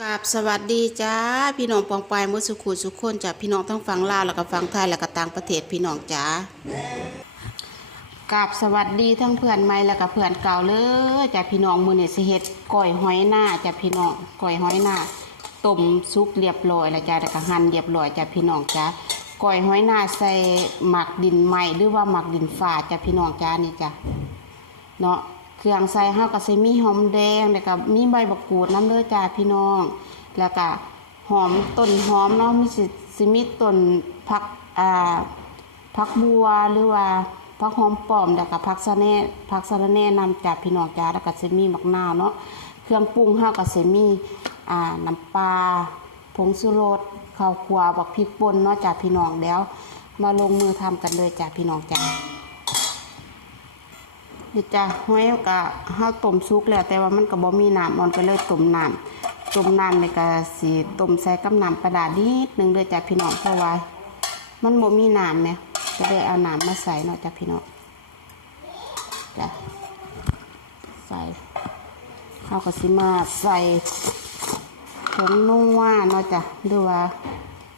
กับสวัสดีจ้าพี่น้องปองปายมุสุขุสุขคนจ้ะพี่น้องทั้งฝั่งลาวแล้วก็ฝั่งไทยแล้วก็ต่างประเทศพี่น้องจ้ากับสวัสดีทั้งเพื่อนใหม่แล้วก็เพื่อนเก่าเลยจ้ะพี่น้องมื้อนี้สิเฮ็ดก้อยหอยหน้าจ้ะพี่น้องก้อยหอยหน้าต้มซุปเรียบร้อยแล้วจ้ะแล้วก็หั่นเรียบร้อยจ้ะพี่น้องจ้าก้อยหอยหน้าใส่หมักดินใหม่หรือว่าหมักดินฝาจ้ะพี่น้องจ้านี่จ้ะเนาะ เครื่องใส่เฮาก็สิมีหอมแดงแล้วก็มีใบบักกูดน้ำเด้อจ้าพี่น้อง แล้วก็หอมต้นหอมเนาะมีสิสิมีต้นผักอ่าผักบัวหรือว่าผักหอมป้อมแล้วก็ผักสะแน่ผักสะระแน่นำจากพี่น้องจ้าแล้วก็สิมีมะนาวเนาะเครื่องปรุงเฮาก็สิมีอ่าน้ำปลาผงชูรสข้าวคั่วบักพริกป่นเนาะจ้าพี่น้องแล้ว มาลงมือทำกันเลยจ้าพี่น้องจ้า นี่จ้ะห้อยก็เฮาต้มสุกแล้วแต่ว่ามันก็บ่มีน้ำมันก็เลยต้มน้ำต้มน้ำนี่ก็สิต้มใส่กับน้ำปลาดานิดนึงเด้อจ้ะพี่น้องเพราะว่ามันบ่มีน้ำแหมก็เลยเอาน้ำมาใส่เนาะจ้ะพี่น้องจ้ะใส่เฮาก็สิมาใส่ผงนัวเนาะจ้ะหรือว่า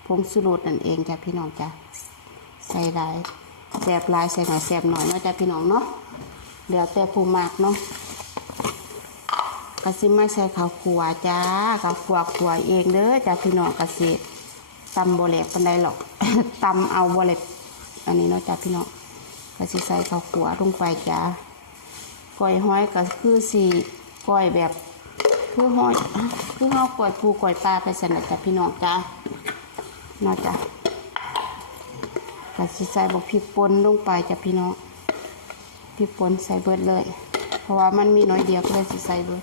ผงสุรสนั่นเองจ้ะพี่น้องจ้ะใส่หลายแซ่บหลายใส่หน่อยแซ่บหน่อยเนาะจ้ะพี่น้องเนาะ เดี๋ยวแต่ผู้มากเนาะกะสิมาใส่ข้าวขัวจ้าข้าวขัวขัวเองเด้อจ้าพี่น้องกะสิตำโบเล็กปานใดหรอกตำเอาโบเล็กอันนี้เนาะจ้าพี่น้องกะสิใส่ข้าวขัวลงไปจ้าก้อยห้อยก็คือสีก้อยแบบคือห้อยคือเฮาก้อยปูก้อยปลาไปสนน่ะจ้าพี่น้องจ้าเนาะจ้ากะสิใส่บักพริกป่นลงไปจ้าพี่น้อง พริกป่นใส่เบิดเลย เพราะว่ามันมีน้อยเดียวก็เลยสิใส่เบิด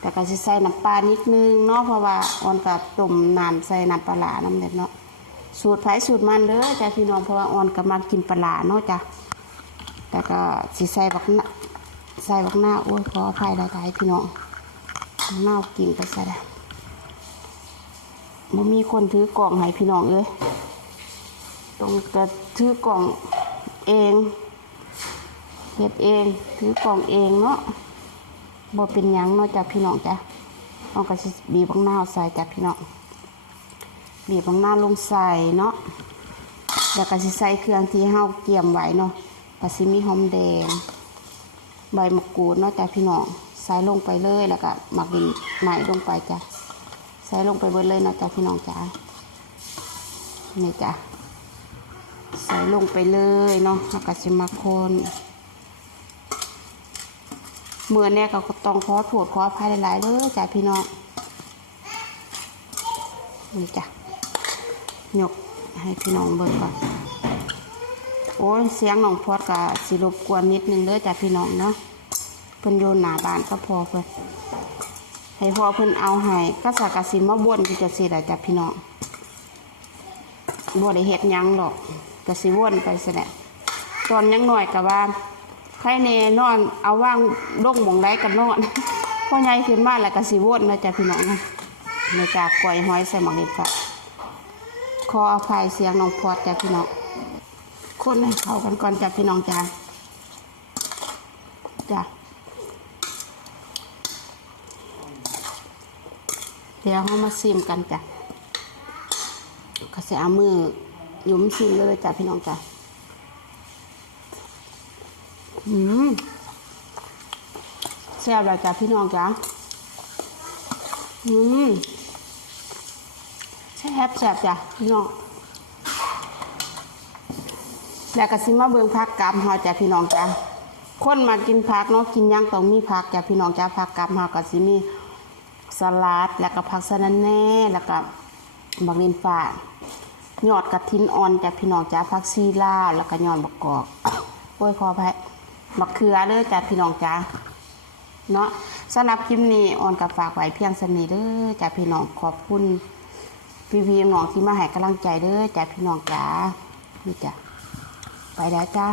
แต่ก็สิใส่น้ำปลานิดนึงเนาะเพราะว่าออนกับต้มน้ำใส่น้ำปลาน้ำเด็ดเนาะสูตรไผ่สูตรมันเด้อจ้ะพี่น้องเพราะว่าออนกับมากินปลาเนาะจ้ะแต่ก็สิใส่บักหน้าใส่บักหน้าโอ้ยขออภัยหลายๆพี่น้องหน้ากินไปใส่ได้บ่มีคนถือกล่องให้พี่น้องเอ้ยต้องจะถือกล่องเอง เฮ็ดเองถือกล่องเองเนาะบ่เป็นยังเนาะจ้ะพี่น้องจ้ะเอาก็สิบีบบังหน้าใส่จ้ะพี่น้องบีบบังหน้าลงใส่เนาะแล้วก็สิใส่เครื่องที่เฮาเกี่ยมไว้เนาะก็สิมีหอมแดง ใบมะกรูดเนาะจ้ะพี่น้องใส่ลงไปเลยแล้วก็หมักดินใหม่ลงไปจ้ะใส่ลงไปเบิดเลยนะจ้ะพี่น้องจ้ะนี่จ้ะใส่ลงไปเลยเนาะแล้วก็สิมาคน เมื่อเนี่ยก็ต้องขอโทษขออภัยหลายๆเลยจ้ะพี่น้องนี่จ้ะยกให้พี่น้องเบิ่งก่อนโอ้ยเสียงน้องพอดกับสิรบกวนนิดนึงเด้อจ้ะพี่น้องเนาะเพิ่นโยนหนาบานก็พอเพิ่นให้พอเพิ่นเอาให้ก็สักกะสิมาบ่นที่จะสิได้จ้ะพี่น้องบ่ได้เฮ็ดหยังหรอกก็สิวนไปซะแหละตอนยังหน้อยก็ว่า ใครแน่นอน เอาว่างลงหมองไดกันนอนพ่อใหญ่ขึ้นมาแล้วก็สิวนนะจ๊ะพี่น้องนะในจากก่อยหอยใส่หมองเห็ดฝะขออภัยเสียงน้องพอดจ้ะพี่น้องคนให้เข้ากันก่อนจ้ะพี่น้องจ้ะจ้ะเดี๋ยวเรามาซิมกันจ้ะก็จะเอามือยุ้มซิมเลยจ้ะพี่น้องจ้ะ แซ่บแล้วจ้ะพี่น้องจ้ะอืมแซ่บแซ่บจ้ะพี่น้องแล้วก็สิมาเบิ่งผักกำเฮาจ้ะพี่น้องจ้ะคนมากินผักเนาะกินหยังต้องมีผักจ้ะพี่น้องจ้ะผักกำเฮาก็สิมีสลัดแล้วก็ผักสะระแหน่แล้วก็บักเลนฟ้ายอดกระถินอ่อนจ้ะพี่น้องจ้ะผักซีลาแล้วก็ยอดบักกอกโอ้ยขออภัย บักเขือเด้อจ้ะพี่น้องจ้าเนาะสำหรับคลิปนี้ออนกับฝากไว้เพียงสนี้เด้อจ้ะพี่น้องขอบคุณพี่พีน้องที่มาให้กำลังใจเด้อจ้ะพี่น้องจ้านี่จ้ะไปแล้วจ้า